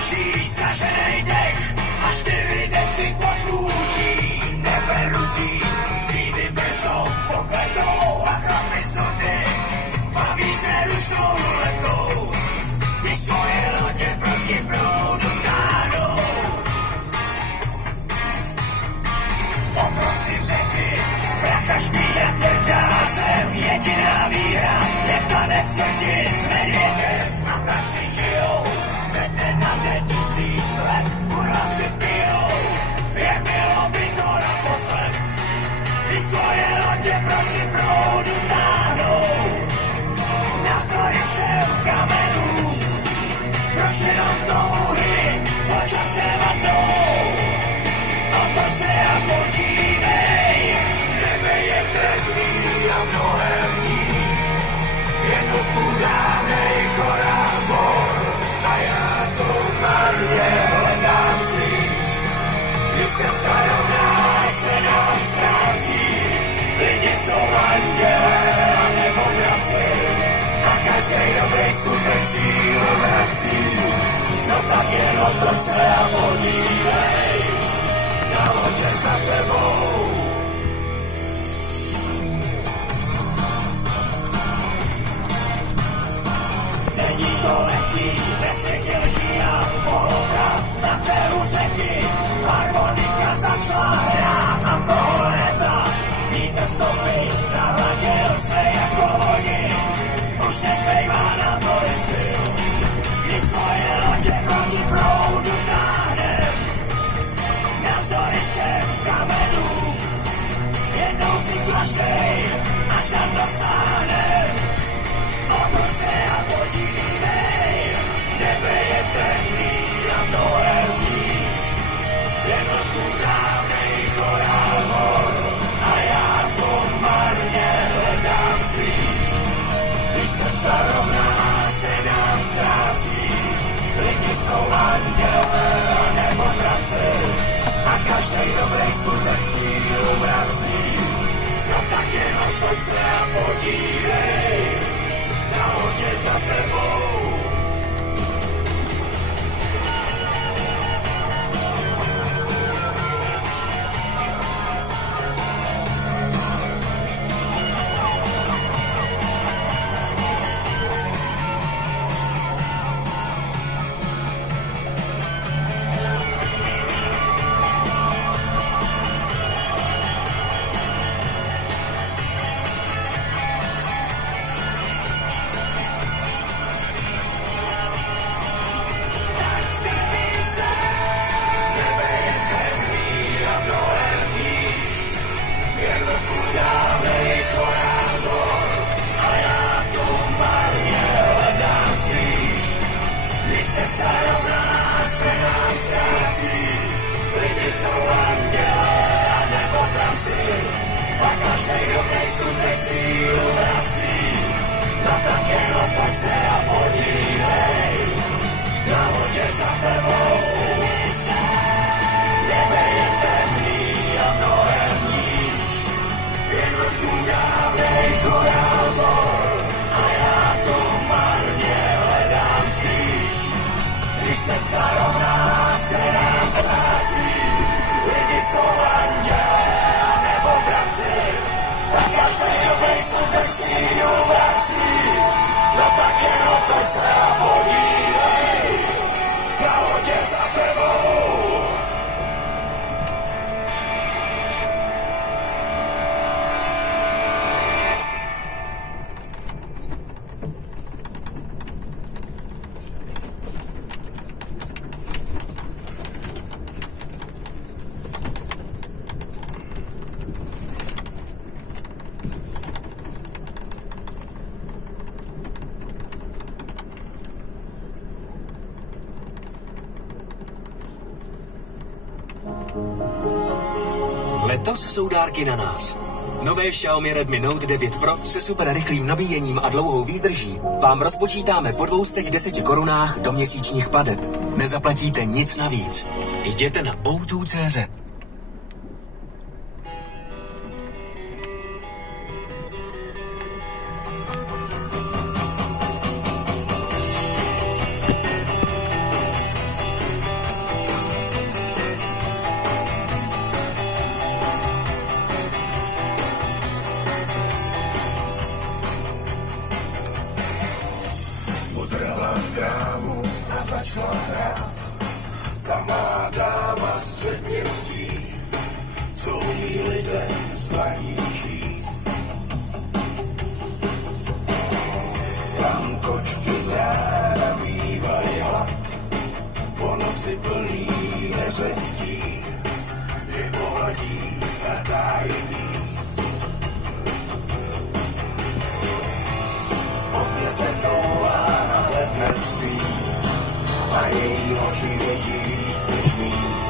prší, zkaženej dech a 4 deci pod kůží. Neberutý, řízy brzo pokletou a chlapy z nudy baví se ruskou ruletou, když svoje lodě proti proudu táhnou. Otroci řeky, pracha špína tvrdá zem, jediná víra je tanec smrti s medvědem. A tak si žijou, ze dne na den 1000 let, kurváci pijou, jak bylo by to naposled, když svoje lodě proti proudu táhnou. Navzdory všem kamenů, proč jenom touhy po čase vadnou. Otoč se a podívej, nebe je temný a mnohem níž, jednotku dávnej korázor a já to marně hledám skrýž. Když se starovná se nám ztrácí, lidi jsou anděle a nebo draci a každej dobrý skutek sílu vrací. No tak jen otoč se a podívej, na lodě za tebou. Není to lehký, nesvětě lží a polopravd na břehu řeky. Harmonika začala hrát a koleta, vítr stopy zahladil se jako loni. Už nezbývá na to sil, když svoje lodě proti proudu táhnem. Navzdory všem kamenům, jednou si každej, až tam dosáhnem. Otoč se a podívej, nebe je temný a mnohem níž, jednotku dávnej korázor a já to marně hledám skrýž. Když se starovná se nám ztrácí, lidi jsou anděle a nebo draci a každej dobrý skutek sílu vrací. No tak jen otoč se a podívej, na lodě za tebou. Lidi jsou anděle a nebo dramci a každej dobrý skutek sílu vrací. No tak jen otoč se a podívej, na lodě za tebou. Nebe je temný a mnohem níž, jednotku dávnej korázor a já tu marně hledám skrýž. Když se starovná se nás ztrácí, lidi jsou anděle a nebo draci a každej dobrý skutek sílu vrací. No tak jen otoč se a podívej, na lodě za tebou. Letos jsou dárky na nás. Nové Xiaomi Redmi Note 9 Pro se super rychlým nabíjením a dlouhou výdrží vám rozpočítáme po 210 korunách do měsíčních plateb. Nezaplatíte nic navíc. Jděte na o2.cz. trávu a začala hrát. Ta má dáma z předměstí, co umí lidem znají číst. Tam kočky z rána mývají hlad, po noci plný neřestí, je pohladí a dá jim jíst. Hodně se toulá, ale dnes spí, a její oči vědí víc než mý.